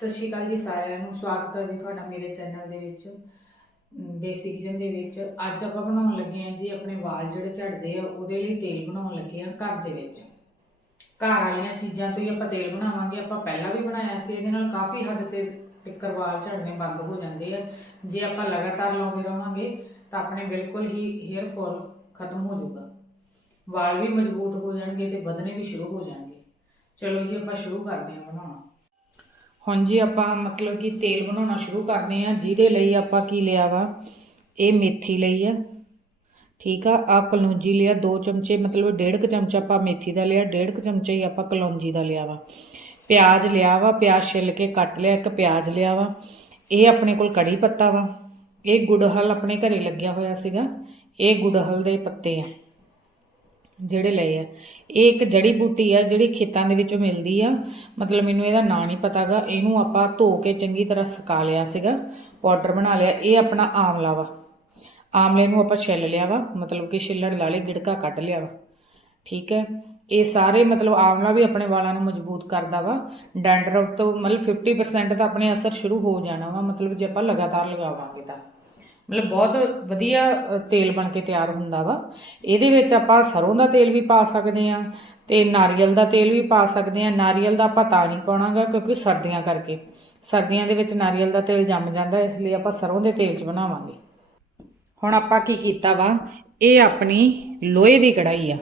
ਸਤਿ ਸ਼੍ਰੀ ਅਕਾਲ ਜੀ ਸਾਰਿਆਂ ਨੂੰ, ਸਵਾਗਤ ਹੈ ਜੀ ਤੁਹਾਡਾ ਮੇਰੇ ਚੈਨਲ ਦੇ ਵਿੱਚ, ਅਮ, ਦੇਸੀ ਕਿਚਨ ਦੇ ਵਿੱਚ। ਅੱਜ ਆਪਾਂ ਬਣਾਉਣ ਲੱਗੇ ਹਾਂ ਜੀ ਆਪਣੇ ਵਾਲ ਜਿਹੜੇ ਝੜਦੇ ਆ, ਉਹਦੇ ਲਈ ਤੇਲ ਬਣਾਉਣ ਲੱਗੇ ਹਾਂ ਘਰ ਦੇ ਵਿੱਚ। ਘਰ ਵਾਲੀਆਂ ਚੀਜ਼ਾਂ ਤੋਂ ਹੀ ਆਪਾਂ ਤੇਲ ਬਣਾਵਾਂਗੇ। ਆਪਾਂ ਪਹਿਲਾਂ ਵੀ ਬਣਾਇਆ ਸੀ, ਇਹਦੇ ਨਾਲ ਕਾਫੀ ਹੱਦ ਤੇ ਟਿੱਕਰ ਵਾਲ ਝੜਨੇ ਬੰਦ ਹੋ ਜਾਂਦੇ ਆ। ਜੇ ਆਪਾਂ ਲਗਾਤਾਰ ਲਾਉਂਦੇ ਰਵਾਂਗੇ, ਤਾਂ ਆਪਣੇ ਬਿਲਕੁਲ ਹੀ ਹੇਅਰ ਫਾਲ ਖਤਮ ਹੋ ਜਾਊਗਾ। ਵਾਲ ਵੀ ਮਜ਼ਬੂਤ ਹੋ ਜਾਣਗੇ ਤੇ ਵਧਣੇ ਵੀ ਸ਼ੁਰੂ ਹੋ ਜਾਣਗੇ। ਚਲੋ ਜੀ, ਆਪਾਂ ਸ਼ੁਰੂ ਕਰਦੇ ਹਾਂ ਬਣਾਉਣਾ। ਹੁਣ ਜੀ ਆਪਾਂ ਮਤਲਬ ਕਿ ਤੇਲ ਬਣਾਉਣਾ ਸ਼ੁਰੂ ਕਰਦੇ ਹਾਂ, ਜਿਹਦੇ ਲਈ ਆਪਾਂ ਕੀ ਲਿਆ ਵਾ? ਇਹ ਮੇਥੀ ਲਈ ਆ। ਠੀਕ ਆ? ਆ ਕਲੌਂਜੀ ਲਿਆ 2 ਚਮਚੇ, ਮਤਲਬ ਡੇਢ ਕੁ ਚਮਚਾ ਆਪਾਂ ਮੇਥੀ ਦਾ ਲਿਆ, ਡੇਢ ਕੁ ਚਮਚਾ ਹੀ ਆਪਾਂ ਕਲੌਂਜੀ ਦਾ ਲਿਆ ਵਾ। ਪਿਆਜ਼ ਲਿਆ ਵਾ, ਪਿਆਜ਼ ਛਿੱਲ ਕੇ ਕੱਟ ਲਿਆ, ਇੱਕ ਪਿਆਜ਼ ਲਿਆ ਵਾ। ਇਹ ਆਪਣੇ ਕੋਲ ਕੜੀ ਪੱਤਾ ਵਾ। ਇਹ ਗੁੜਹਲ ਆਪਣੇ ਘਰੇ ਲੱਗਿਆ ਹੋਇਆ ਸੀਗਾ। ਇਹ ਗੁੜਹਲ ਦੇ ਪੱਤੇ ਆ। ਜਿਹੜੇ ਲਏ ਆ। ਇਹ ਇੱਕ ਜੜੀ ਬੂਟੀ ਆ, ਜਿਹੜੀ ਖੇਤਾਂ ਦੇ ਵਿੱਚੋਂ ਮਿਲਦੀ ਆ। ਮਤਲਬ ਮੈਨੂੰ ਇਹਦਾ ਨਾਂ ਨਹੀਂ ਪਤਾਗਾ ਇਹਨੂੰ ਆਪਾਂ ਧੋ ਕੇ ਚੰਗੀ ਤਰ੍ਹਾਂ ਸੁਕਾ ਲਿਆ ਸੀਗਾ। ਪਾਊਡਰ ਬਣਾ ਲਿਆ। ਇਹ ਆਪਣਾ ਆਮਲਾ ਵਾ। ਆਮਲੇ ਨੂੰ ਆਪਾਂ ਛਿੱਲ ਲਿਆ ਵਾ। ਮਤਲਬ ਕਿ ਛਿੱਲੜ ਲਾ ਲਈ ਗਿੜਕਾ ਕੱਢ ਲਿਆ ਵਾ। ਠੀਕ ਹੈ। ਇਹ ਸਾਰੇ ਮਤਲਬ ਆਮਲਾ ਵੀ ਆਪਣੇ ਵਾਲਾਂ ਨੂੰ ਮਜ਼ਬੂਤ ਕਰਦਾ ਵਾ। ਡੈਂਡਰਫ ਤੋਂ ਮਤਲਬ 50% ਤਾਂ ਆਪਣੇ ਅਸਰ ਸ਼ੁਰੂ ਹੋ ਜਾਣਾ ਵਾ। ਮਤਲਬ ਜੇ ਆਪਾਂ ਲਗਾਤਾਰ ਲਗਾਵਾਂਗੇ ਤਾਂ। ਮਤਲਬ ਬਹੁਤ ਵਧੀਆ ਤੇਲ ਬਣ ਕੇ ਤਿਆਰ ਹੁੰਦਾ ਵਾ। ਇਹਦੇ ਵਿੱਚ ਆਪਾਂ ਸਰੋਂ ਦਾ ਤੇਲ ਵੀ ਪਾ ਸਕਦੇ ਆ ਤੇ ਨਾਰੀਅਲ ਦਾ ਤੇਲ ਵੀ ਪਾ ਸਕਦੇ ਆ ਨਾਰੀਅਲ ਦਾ ਆਪਾਂ ਤਾਂ ਨਹੀਂ ਪਾਉਣਾਗਾ ਕਿਉਂਕਿ ਸਰਦੀਆਂ ਕਰਕੇ। ਸਰਦੀਆਂ ਦੇ ਵਿੱਚ ਨਾਰੀਅਲ ਦਾ ਤੇਲ ਜੰਮ ਜਾਂਦਾ, ਇਸ ਲਈ ਆਪਾਂ ਸਰੋਂ ਦੇ ਤੇਲ 'ਚ ਬਣਾਵਾਂਗੇ। ਹੁਣ ਆਪਾਂ ਕੀ ਕੀਤਾ ਵਾ? ਇਹ ਆਪਣੀ ਲੋਹੇ ਦੀ ਕੜਾਈ ਆ।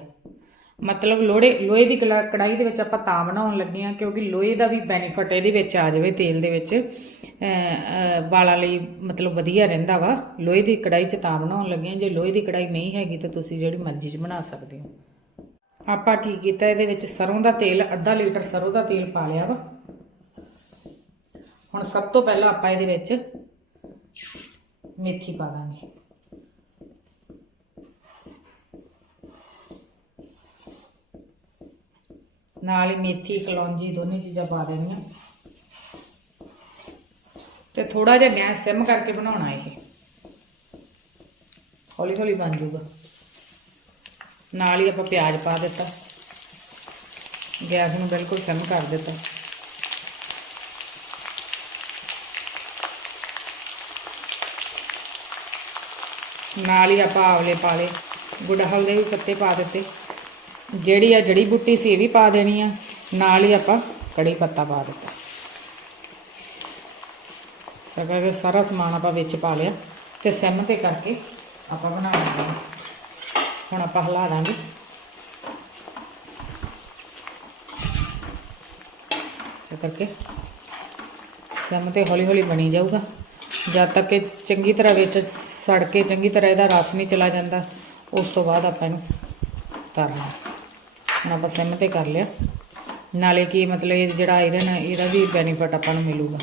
ਮਤਲਬ ਲੋਹੜੇ, ਲੋਹੇ ਦੀ ਕਲਾ- ਕੜਾਈ ਦੇ ਵਿੱਚ ਆਪਾਂ ਤਾਂ ਬਣਾਉਣ ਲੱਗੇ ਆ ਕਿਉਂਕਿ ਲੋਹੇ ਦਾ ਵੀ ਬੈਨੀਫਿਟ ਇਹਦੇ ਵਿੱਚ ਆ ਜਾਵੇ ਤੇਲ ਦੇ ਵਿੱਚ। ਵਾਲਾਂ ਲਈ ਮਤਲਬ ਵਧੀਆ ਰਹਿੰਦਾ ਵਾ। ਲੋਹੇ ਦੀ ਕੜਾਈ 'ਚ ਤਾਂ ਬਣਾਉਣ ਲੱਗੇ ਆ ਜੇ ਲੋਹੇ ਦੀ ਕੜਾਈ ਨਹੀਂ ਹੈਗੀ ਤਾਂ ਤੁਸੀਂ ਜਿਹੜੀ ਮਰਜ਼ੀ 'ਚ ਬਣਾ ਸਕਦੇ ਹੋ। ਆਪਾਂ ਕੀ ਕੀਤਾ, ਇਹਦੇ ਵਿੱਚ ਸਰੋਂ ਦਾ ਤੇਲ, ਅੱਧਾ ਲੀਟਰ ਸਰੋਂ ਦਾ ਤੇਲ ਪਾ ਲਿਆ ਵਾ। ਹੁਣ ਸਭ ਤੋਂ ਪਹਿਲਾਂ ਆਪਾਂ ਇਹਦੇ ਵਿੱਚ ਮੇਥੀ ਪਾ ਦਾਂਗੇ। ਨਾਲ ਹੀ ਮੇਥੀ, ਕਲੌਂਜੀ ਦੋਨੇ ਚੀਜ਼ਾਂ ਪਾ ਦੇਣੀਆਂ। ਤੇ ਥੋੜਾ ਜਿਹਾ ਗੈਸ ਸਿਮ ਕਰਕੇ ਬਣਾਉਣਾ ਇਹ। ਹੌਲੀ ਹੌਲੀ ਬਣ ਜਾਊਗਾ। ਨਾਲ ਹੀ ਆਪਾਂ ਪਿਆਜ਼ ਪਾ ਦਿੱਤਾ। ਗੈਸ ਨੂੰ ਬਿਲਕੁਲ ਸਿਮ ਕਰ ਦਿੱਤਾ। ਨਾਲ ਹੀ ਆਪਾਂ ਆਵਲੇ ਪਾ ਲਏ ਗੁੜ ਹਲਦੇ ਵੀ ਪੱਤੇ ਪਾ ਦਿੱਤੇ। ਜਿਹੜੀ ਆ ਜੜੀ ਬੁੱਟੀ ਸੀ ਇਹ ਵੀ ਪਾ ਦੇਣੀ ਆ, ਨਾਲ ਹੀ ਆਪਾਂ ਕੜੀ ਪੱਤਾ ਪਾ ਦਿੱਤਾ। ਸਗਾ ਕੇ ਸਾਰਾ ਸਮਾਨ ਆਪਾਂ ਵਿੱਚ ਪਾ ਲਿਆ ਤੇ ਸਿਮ ਤੇ ਕਰਕੇ ਆਪਾਂ ਬਣਾ ਲਾਂਗੇ ਹੁਣ ਆਪਾਂ ਹਿਲਾ ਦਾਂਗੇ। ਇਹ ਕਰਕੇ ਸਿਮ ਤੇ ਹੌਲੀ ਹੌਲੀ ਬਣੀ ਜਾਊਗਾ। ਜਦ ਤੱਕ ਇਹ ਚੰਗੀ ਤਰ੍ਹਾਂ ਵਿੱਚ ਸੜ ਕੇ ਚੰਗੀ ਤਰ੍ਹਾਂ ਇਹਦਾ ਰਸ ਨਹੀਂ ਚਲਾ ਜਾਂਦਾ, ਉਸ ਤੋਂ ਬਾਅਦ ਆਪਾਂ ਇਹਨੂੰ ਤਰਨਾ ਹੁਣ ਆਪਾਂ ਸਿਮ ਤੇ ਕਰ ਲਿਆ। ਨਾਲੇ ਕੀ ਮਤਲਬ ਇਹ ਜਿਹੜਾ ਆਇਰਨ ਹੈ ਇਹਦਾ ਵੀ ਬੈਨੀਫਿਟ ਆਪਾਂ ਨੂੰ ਮਿਲੂਗਾ।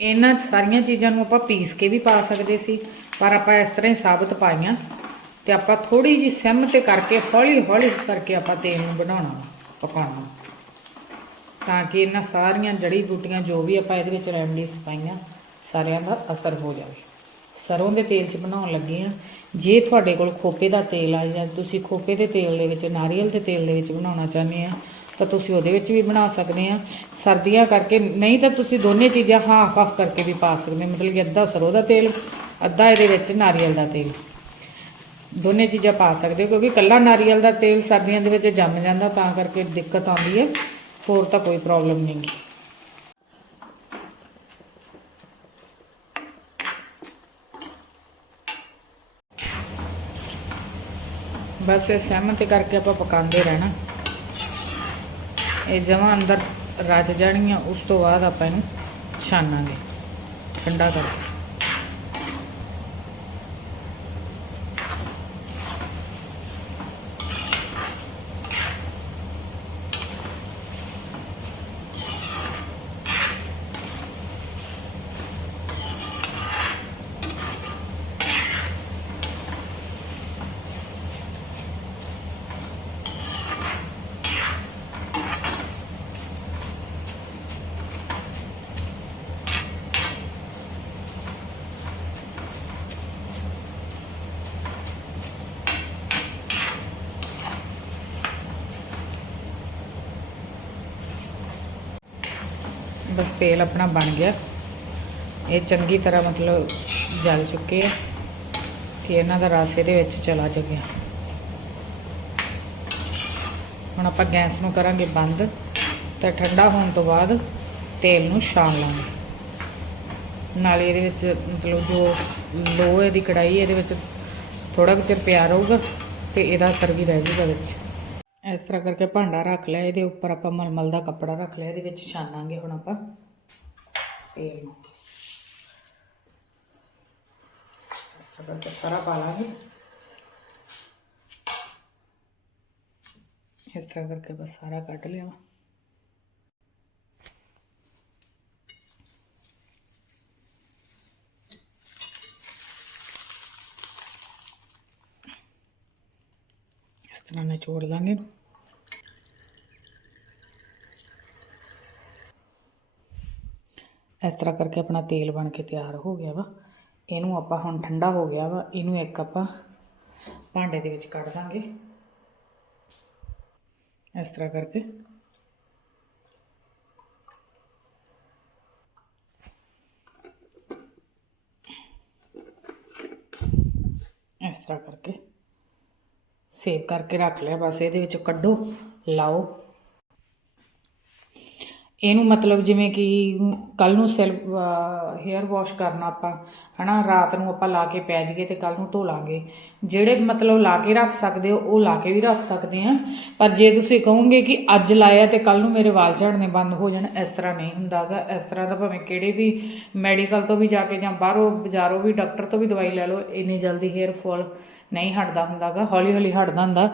ਇਹਨਾਂ ਸਾਰੀਆਂ ਚੀਜ਼ਾਂ ਨੂੰ ਆਪਾਂ ਪੀਸ ਕੇ ਵੀ ਪਾ ਸਕਦੇ ਸੀ ਪਰ ਆਪਾਂ ਇਸ ਤਰ੍ਹਾਂ ਹੀ ਸਾਬਤ ਪਾਈਆਂ ਤੇ ਆਪਾਂ ਥੋੜੀ ਜੀ ਸਿਮ ਤੇ ਕਰਕੇ ਹੌਲੀ ਹੌਲੀ ਕਰਕੇ ਆਪਾਂ ਤੇਲ ਨੂੰ ਬਣਾਉਣਾ ਵਾ, ਪਕਾਉਣਾ। ਤਾਂ ਕਿ ਇਹਨਾਂ ਸਾਰੀਆਂ ਜੜੀ ਬੂਟੀਆਂ ਜੋ ਵੀ ਆਪਾਂ ਇਹਦੇ ਵਿੱਚ ਰੈਮਡੀਸ ਪਾਈਆਂ ਸਾਰਿਆਂ ਦਾ ਅਸਰ ਹੋ ਜਾਵੇ। ਸਰੋਂ ਦੇ ਤੇਲ 'ਚ ਬਣਾਉਣ ਲੱਗੇ ਆ ਜੇ ਤੁਹਾਡੇ ਕੋਲ ਖੋਪੇ ਦਾ ਤੇਲ ਆ ਜਾਂ ਤੁਸੀਂ ਖੋਪੇ ਦੇ ਤੇਲ ਦੇ ਵਿੱਚ, ਨਾਰੀਅਲ ਦੇ ਤੇਲ ਦੇ ਵਿੱਚ ਬਣਾਉਣਾ ਚਾਹੁੰਦੇ ਆ, ਤਾਂ ਤੁਸੀਂ ਉਹਦੇ ਵਿੱਚ ਵੀ ਬਣਾ ਸਕਦੇ ਆ। ਸਰਦੀਆਂ ਕਰਕੇ ਨਹੀਂ ਤਾਂ ਤੁਸੀਂ ਦੋਨੇ ਚੀਜ਼ਾਂ ਹਾਫ ਹਾਫ ਕਰਕੇ ਵੀ ਪਾ ਸਕਦੇ ਮਤਲਬ ਕਿ ਅੱਧਾ ਸਰੋਂ ਦਾ ਤੇਲ, ਅੱਧਾ ਇਹਦੇ ਵਿੱਚ ਨਾਰੀਅਲ ਦਾ ਤੇਲ। ਦੋਨੇ ਚੀਜ਼ਾਂ ਪਾ ਸਕਦੇ ਹੋ, ਕਿਉਂਕਿ ਕੱਲਾ ਨਾਰੀਅਲ ਦਾ ਤੇਲ ਸਰਦੀਆਂ ਦੇ ਵਿੱਚ ਜੰਮ ਜਾਂਦਾ, ਤਾਂ ਕਰਕੇ ਦਿੱਕਤ ਆਉਂਦੀ ਹੈ। ਹੋਰ ਤਾਂ ਕੋਈ ਪ੍ਰੋਬਲਮ ਨਹੀਂ। ਬਸ ਇਹ ਸਹਿਮਤ ਕਰਕੇ ਆਪਾਂ ਪਕਾਉਂਦੇ ਰਹਿਣਾ। ਇਹ ਜਮਾਂ ਅੰਦਰ ਰਚ ਜਾਣੀਆਂ ਉਸ ਤੋਂ ਬਾਅਦ ਆਪਾਂ ਇਹਨੂੰ ਛਾਨਾਂਗੇ। ਠੰਡਾ ਕਰਕੇ। ਬਸ ਤੇਲ ਆਪਣਾ ਬਣ ਗਿਆ। ਇਹ ਚੰਗੀ ਤਰ੍ਹਾਂ ਮਤਲਬ ਜਲ ਚੁੱਕੇ ਆ ਕਿ ਇਹਨਾਂ ਦਾ ਰਸ ਇਹਦੇ ਵਿੱਚ ਚਲਾ ਚੁੱਕਿਆ ਹੁਣ ਆਪਾਂ ਗੈਸ ਨੂੰ ਕਰਾਂਗੇ ਬੰਦ ਤੇ ਠੰਡਾ ਹੋਣ ਤੋਂ ਬਾਅਦ ਤੇਲ ਨੂੰ ਛਾਣ ਲਾਂਗੇ। ਨਾਲੇ ਇਹਦੇ ਵਿੱਚ ਮਤਲਬ ਜੋ ਲੋਹੇ ਦੀ ਕੜਾਈ ਇਹਦੇ ਵਿੱਚ ਥੋੜਾ ਕੁ ਚਿਰ ਪਿਆ ਰਹੂਗਾ ਤੇ ਇਹਦਾ ਅਸਰ ਵੀ ਰਹਿ ਜੂਗਾ ਵਿੱਚ। ਇਸ ਤਰ੍ਹਾਂ ਕਰਕੇ ਭਾਂਡਾ ਰੱਖ ਲਿਆ, ਇਹਦੇ ਉੱਪਰ ਆਪਾਂ ਮਲਮਲ ਦਾ ਕੱਪੜਾ ਰੱਖ ਲਿਆ, ਇਹਦੇ ਵਿੱਚ ਛਾਨਾਂਗੇ ਹੁਣ ਆਪਾਂ ਤੇਲ ਨੂੰ। ਇਸ ਤਰ੍ਹਾਂ ਕਰਕੇ ਸਾਰਾ ਪਾ ਲਾਂਗੇ। ਇਸ ਤਰ੍ਹਾਂ ਕਰਕੇ ਬਸ ਸਾਰਾ ਕੱਢ ਲਿਆ। ਤਰ੍ਹਾਂ ਨਿਚੋੜ ਲਾਂਗੇ। ਇਸ ਤਰ੍ਹਾਂ ਕਰਕੇ ਆਪਣਾ ਤੇਲ ਬਣ ਕੇ ਤਿਆਰ ਹੋ ਗਿਆ ਵਾ। ਇਹਨੂੰ ਆਪਾਂ ਹੁਣ ਠੰਡਾ ਹੋ ਗਿਆ ਵਾ। ਇਹਨੂੰ ਇੱਕ ਆਪਾਂ ਭਾਂਡੇ ਦੇ ਵਿੱਚ ਕੱਢ ਦਾਂਗੇ ਇਸ ਤਰ੍ਹਾਂ ਕਰਕੇ। ਇਸ ਤਰ੍ਹਾਂ ਕਰਕੇ। ਸੇਵ ਕਰਕੇ ਰੱਖ ਲਿਆ, ਬਸ ਇਹਦੇ ਵਿੱਚ ਕੱਢੋ, ਲਾਓ। ਇਹਨੂੰ ਮਤਲਬ ਜਿਵੇਂ ਕਿ ਕੱਲ ਨੂੰ ਸਿਰ ਹੇਅਰ ਵਾਸ਼ ਕਰਨਾ ਆਪਾਂ, ਹਨਾ, ਰਾਤ ਨੂੰ ਆਪਾਂ ਲਾ ਕੇ ਪੈ ਜਾਈਏ ਤੇ ਕੱਲ ਨੂੰ ਧੋ ਲਾਂਗੇ। ਜਿਹੜੇ ਮਤਲਬ ਲਾ ਕੇ ਰੱਖ ਸਕਦੇ ਹੋ, ਉਹ ਲਾ ਕੇ ਵੀ ਰੱਖ ਸਕਦੇ ਆ। ਪਰ ਜੇ ਤੁਸੀਂ ਕਹੋਗੇ ਕਿ ਅੱਜ ਲਾਇਆ ਤੇ ਕੱਲ ਨੂੰ ਮੇਰੇ ਵਾਲ ਝੜਨੇ ਬੰਦ ਹੋ ਜਾਣ, ਇਸ ਤਰ੍ਹਾਂ ਨਹੀਂ ਹੁੰਦਾਗਾ। ਇਸ ਤਰ੍ਹਾਂ ਦਾ ਭਾਵੇਂ ਕਿਹੜੇ ਵੀ ਮੈਡੀਕਲ ਤੋਂ ਵੀ ਜਾ ਕੇ ਜਾਂ ਬਾਹਰੋਂ, ਬਾਜ਼ਾਰੋਂ ਵੀ ਡਾਕਟਰ ਤੋਂ ਵੀ ਦਵਾਈ ਲੈ ਲਓ, ਇੰਨੀ ਜਲਦੀ ਹੇਅਰ ਫਾਲ ਨਹੀਂ ਹਟਦਾ ਹੁੰਦਾਗਾ ਹੌਲੀ ਹੌਲੀ ਹਟਦਾ ਹੁੰਦਾ।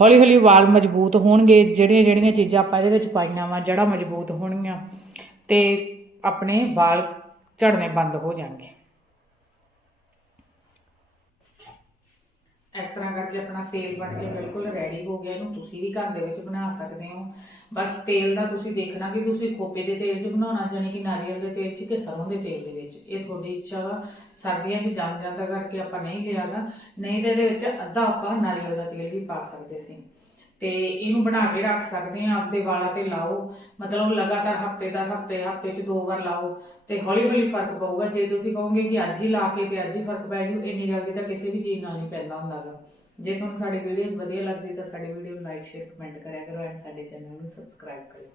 ਹੌਲੀ ਹੌਲੀ ਵਾਲ ਮਜ਼ਬੂਤ ਹੋਣਗੇ, ਜਿਹੜੀਆਂ ਜਿਹੜੀਆਂ ਚੀਜ਼ਾਂ ਆਪਾਂ ਇਹਦੇ ਵਿੱਚ ਪਾਈਆਂ ਵਾ ਜੜਾ ਮਜ਼ਬੂਤ ਹੋਣਗੀਆਂ, ਤੇ ਆਪਣੇ ਵਾਲ ਝੜਨੇ ਬੰਦ ਹੋ ਜਾਣਗੇ। ਇਸ ਤਰ੍ਹਾਂ ਕਰਕੇ ਆਪਣਾ ਤੇਲ ਬਣ ਕੇ ਬਿਲਕੁਲ ਰੈਡੀ ਹੋ ਗਿਆ। ਇਹਨੂੰ ਤੁਸੀਂ ਵੀ ਘਰ ਦੇ ਵਿੱਚ ਬਣਾ ਸਕਦੇ ਹੋ। ਬਸ ਤੇਲ ਦਾ ਤੁਸੀਂ ਦੇਖਣਾ ਕਿ ਤੁਸੀਂ ਖੋਪੇ ਦੇ ਤੇਲ 'ਚ ਬਣਾਉਣਾ ਜਾਨੀ ਕਿ ਨਾਰੀਅਲ ਦੇ ਤੇਲ 'ਚ ਕਿ ਸਰੋਂ ਦੇ ਤੇਲ ਦੇ ਵਿੱਚ। ਇਹ ਤੁਹਾਡੀ ਇੱਛਾ ਵਾ। ਸਰਦੀਆਂ 'ਚ ਜੰਮ ਜਾਂਦਾ ਕਰਕੇ ਆਪਾਂ ਨਹੀਂ ਲਿਆਗਾ। ਨਹੀਂ ਤੇ ਇਹਦੇ ਵਿੱਚ ਅੱਧਾ ਆਪਾਂ ਨਾਰੀਅਲ ਦਾ ਤੇਲ ਵੀ ਪਾ ਸਕਦੇ ਸੀ। ਤੇ ਇਹਨੂੰ ਬਣਾ ਕੇ ਰੱਖ ਸਕਦੇ ਆ ਆਪਦੇ ਵਾਲਾਂ ਤੇ ਲਾਓ। ਮਤਲਬ ਲਗਾਤਾਰ ਹਫ਼ਤੇ ਦਾ ਹਫ਼ਤੇ ਹਫ਼ਤੇ 'ਚ ਦੋ ਵਾਰ ਲਾਓ ਤੇ ਹੌਲੀ ਹੌਲੀ ਫ਼ਰਕ ਪਊਗਾ। ਜੇ ਤੁਸੀਂ ਕਹੋਗੇ ਕਿ ਅੱਜ ਹੀ ਲਾ ਕੇ ਤੇ ਅੱਜ ਹੀ ਫ਼ਰਕ ਪੈ ਜੂ, ਇੰਨੀ ਜਲਦੀ ਤਾਂ ਕਿਸੇ ਵੀ ਚੀਜ਼ ਨਾਲ ਨਹੀਂ ਪੈਂਦਾ ਹੁੰਦਾਗਾ। ਜੇ ਤੁਹਾਨੂੰ ਸਾਡੀ ਵੀਡੀਓਜ਼ ਵਧੀਆ ਲੱਗਦੀ ਤਾਂ ਸਾਡੇ ਵੀਡੀਓ ਨੂੰ ਲਾਈਕ ਸ਼ੇਅਰ ਕਮੈਂਟ ਕਰਿਆ ਕਰੋ ਐਂਡ ਸਾਡੇ ਚੈਨਲ ਨੂੰ ਸਬਸਕ੍ਰਾਈਬ ਕਰਿਓ।